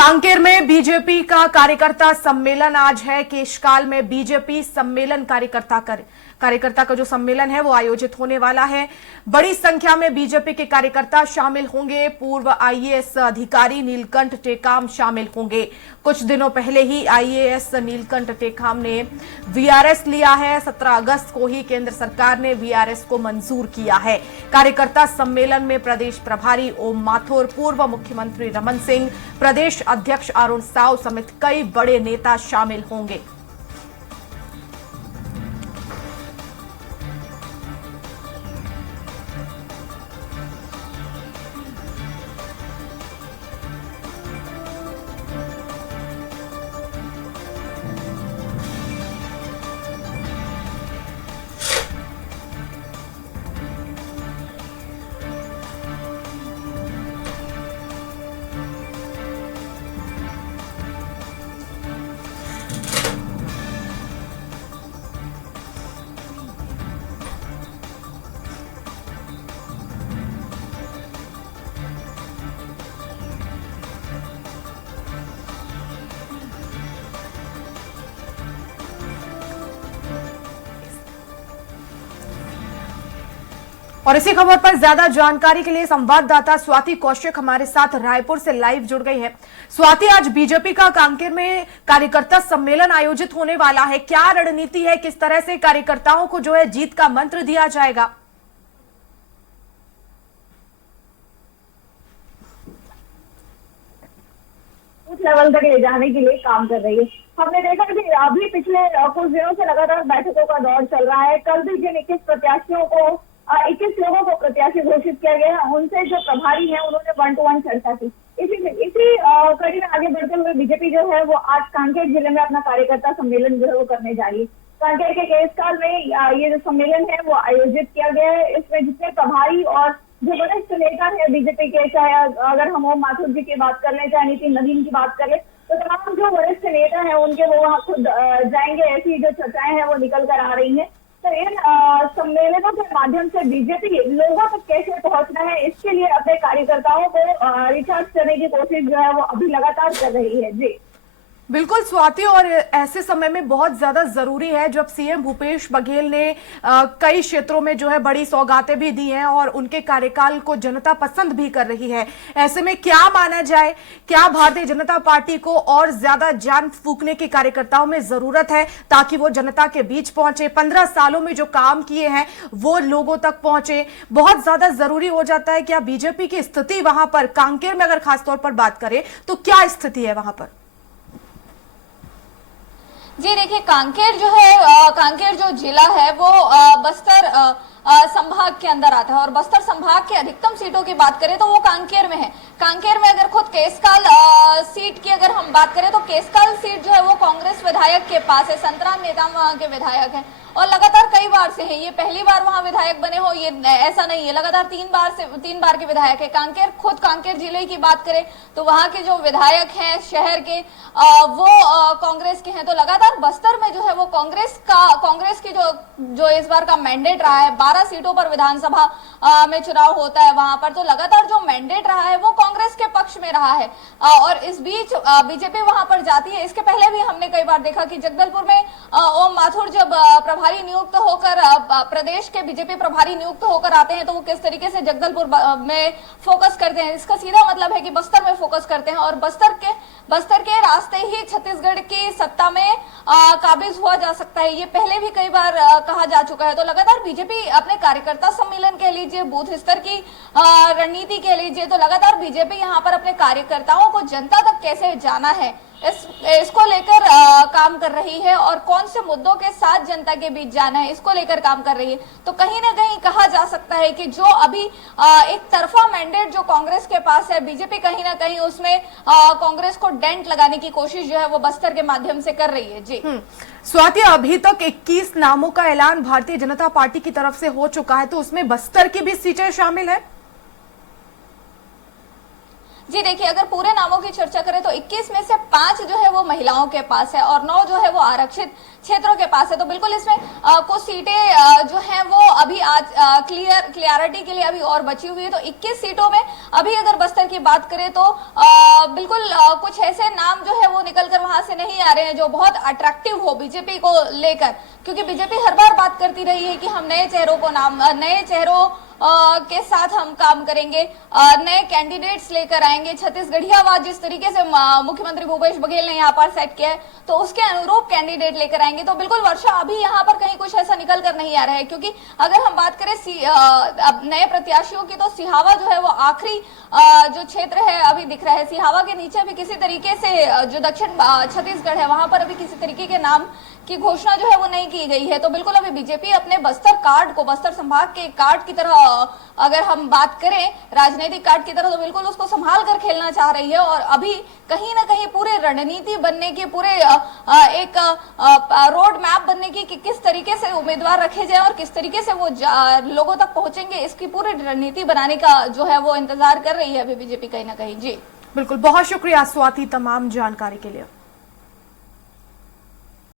कांकेर में बीजेपी का कार्यकर्ता सम्मेलन आज है। केशकाल में बीजेपी सम्मेलन कार्यकर्ता का जो सम्मेलन है वो आयोजित होने वाला है। बड़ी संख्या में बीजेपी के कार्यकर्ता शामिल होंगे। पूर्व आईएएस अधिकारी नीलकंठ टेकाम शामिल होंगे। कुछ दिनों पहले ही आईएएस नीलकंठ टेकाम ने वीआरएस लिया है। 17 अगस्त को ही केंद्र सरकार ने वीआरएस को मंजूर किया है। कार्यकर्ता सम्मेलन में प्रदेश प्रभारी ओम माथुर, पूर्व मुख्यमंत्री रमन सिंह, प्रदेश अध्यक्ष अरुण साव समेत कई बड़े नेता शामिल होंगे। और इसी खबर पर ज्यादा जानकारी के लिए संवाददाता स्वाति कौशिक हमारे साथ रायपुर से लाइव जुड़ गई है। स्वाति, आज बीजेपी का कांकेर में कार्यकर्ता सम्मेलन आयोजित होने वाला है। क्या रणनीति है, किस तरह से कार्यकर्ताओं को जो है जीत का मंत्र दिया जाएगा? उस लेवल तक ले जाने के लिए काम कर रही है। हमने देखा कि अभी पिछले कुछ दिनों से लगातार बैठकों का दौर चल रहा है। कल भी जिन 21 प्रत्याशियों को 21 लोगों को प्रत्याशी घोषित किया गया, उनसे जो प्रभारी हैं उन्होंने 1-to-1 चर्चा की। इसी कड़ी में आगे बढ़ते हुए बीजेपी जो है वो आज कांकेर जिले में अपना कार्यकर्ता सम्मेलन जो है वो करने जा रही है। कांकेर के केशकाल में ये जो सम्मेलन है वो आयोजित किया गया है। इसमें जितने प्रभारी और जो वरिष्ठ नेता है बीजेपी के, चाहे अगर हम ओम माथुर जी की बात कर लें, चाहे नितिन नवीन की बात कर लें, तो तमाम जो वरिष्ठ नेता है उनके वो वहाँ खुद जाएंगे। ऐसी जो चर्चाएं हैं वो निकल कर आ रही है। तो इन सम्मेलनों के माध्यम से बीजेपी लोगों तक कैसे पहुंचना है, इसके लिए अपने कार्यकर्ताओं को रिचार्ज करने की कोशिश जो है वो अभी लगातार कर रही है। जी बिल्कुल स्वाति, और ऐसे समय में बहुत ज्यादा जरूरी है जब सीएम भूपेश बघेल ने कई क्षेत्रों में जो है बड़ी सौगातें भी दी हैं और उनके कार्यकाल को जनता पसंद भी कर रही है। ऐसे में क्या माना जाए, क्या भारतीय जनता पार्टी को और ज्यादा जान फूंकने के कार्यकर्ताओं में जरूरत है ताकि वो जनता के बीच पहुंचे? 15 सालों में जो काम किए हैं वो लोगों तक पहुंचे, बहुत ज्यादा जरूरी हो जाता है। क्या बीजेपी की स्थिति वहां पर कांकेर में अगर खासतौर पर बात करें तो क्या स्थिति है वहां पर? जी देखिए, कांकेर जो है, कांकेर जो जिला है वो बस्तर संभाग के अंदर आता है और बस्तर संभाग के अधिकतम सीटों की बात करें तो वो कांकेर में है। कांकेर में अगर खुद केशकाल सीट की अगर हम बात करें तो केशकाल सीट जो है वो कांग्रेस विधायक के पास है। संतराम नेताम वहां के विधायक हैं और लगातार कई बार से हैं। ये पहली बार वहां विधायक बने हो ये ऐसा नहीं है, लगातार 3 बार के विधायक है। कांकेर, खुद कांकेर जिले की बात करें तो वहां के जो विधायक हैं शहर के वो कांग्रेस के हैं। तो लगातार बस्तर में जो है वो कांग्रेस की जो इस बार का मैंडेट रहा है, 12 सीटों पर विधानसभा में चुनाव होता है वहां पर, तो लगातार जो मैंडेट रहा है वो कांग्रेस के पक्ष में रहा है। और इस बीच बीजेपी वहां पर जाती है। इसके पहले भी हमने कई बार देखा कि जगदलपुर में ओम माथुर जब प्रभारी नियुक्त होकर, प्रदेश के बीजेपी प्रभारी नियुक्त होकर आते हैं तो वो किस तरीके से जगदलपुर में फोकस करते हैं। इसका सीधा मतलब है कि बस्तर में फोकस करते हैं और बस्तर के रास्ते ही छत्तीसगढ़ की सत्ता में काबिज हुआ जा सकता है। ये पहले भी कई बार कहा जा चुका है। तो लगातार बीजेपी अपने कार्यकर्ता सम्मेलन कह लीजिए, बूथ स्तर की रणनीति कह लीजिए, तो लगातार बीजेपी यहाँ पर अपने कार्यकर्ताओं को जनता तक कैसे जाना है इसको लेकर काम कर रही है और कौन से मुद्दों के साथ जनता के बीच जाना है इसको लेकर काम कर रही है। तो कहीं ना कहीं कहा जा सकता है कि जो अभी एक तरफा मैंडेट जो कांग्रेस के पास है, बीजेपी कहीं ना कहीं उसमें कांग्रेस को डेंट लगाने की कोशिश जो है वो बस्तर के माध्यम से कर रही है। जी स्वाति, अभी तक 21 नामों का ऐलान भारतीय जनता पार्टी की तरफ से हो चुका है, तो उसमें बस्तर की भी सीटें शामिल है? जी देखिए, अगर पूरे नामों की चर्चा करें तो 21 में से 5 जो है वो महिलाओं के पास है और 9 जो है वो आरक्षित क्षेत्रों के पास है। तो बिल्कुल इसमें कुछ सीटें जो हैं वो अभी आज क्लियरिटी के लिए अभी और बची हुई है। तो 21 सीटों में अभी अगर बस्तर की बात करें तो बिल्कुल कुछ ऐसे नाम जो है वो निकल कर वहां से नहीं आ रहे हैं जो बहुत अट्रैक्टिव हो बीजेपी को लेकर, क्योंकि बीजेपी हर बार बात करती रही है कि हम नए चेहरों के साथ हम काम करेंगे, नए कैंडिडेट्स लेकर आएंगे। छत्तीसगढ़ियावाद जिस तरीके से मुख्यमंत्री भूपेश बघेल ने यहाँ पर सेट किया है तो उसके अनुरूप कैंडिडेट लेकर आएंगे। तो बिल्कुल वर्षा, अभी यहाँ पर कहीं कुछ ऐसा निकल कर नहीं आ रहा है, क्योंकि अगर हम बात करें अब नए प्रत्याशियों की तो सिहावा जो है वो आखिरी जो क्षेत्र है अभी दिख रहा है। सिहावा के नीचे भी किसी तरीके से जो दक्षिण छत्तीसगढ़ है वहां पर अभी किसी तरीके के नाम की घोषणा जो है वो नहीं की गई है। तो बिल्कुल अभी बीजेपी अपने बस्तर कार्ड को, बस्तर संभाग के कार्ड की तरह अगर हम बात करें राजनीतिक कार्ड की तरह, तो बिल्कुल उसको संभाल कर खेलना चाह रही है और अभी कहीं ना कहीं पूरे रणनीति बनने की, पूरे एक रोड मैप बनने की कि किस तरीके से उम्मीदवार रखे जाए और किस तरीके से वो लोगों तक पहुंचेंगे, इसकी पूरी रणनीति बनाने का जो है वो इंतजार कर रही है अभी बीजेपी कहीं ना कहीं। जी बिल्कुल, बहुत शुक्रिया स्वाति तमाम जानकारी के लिए।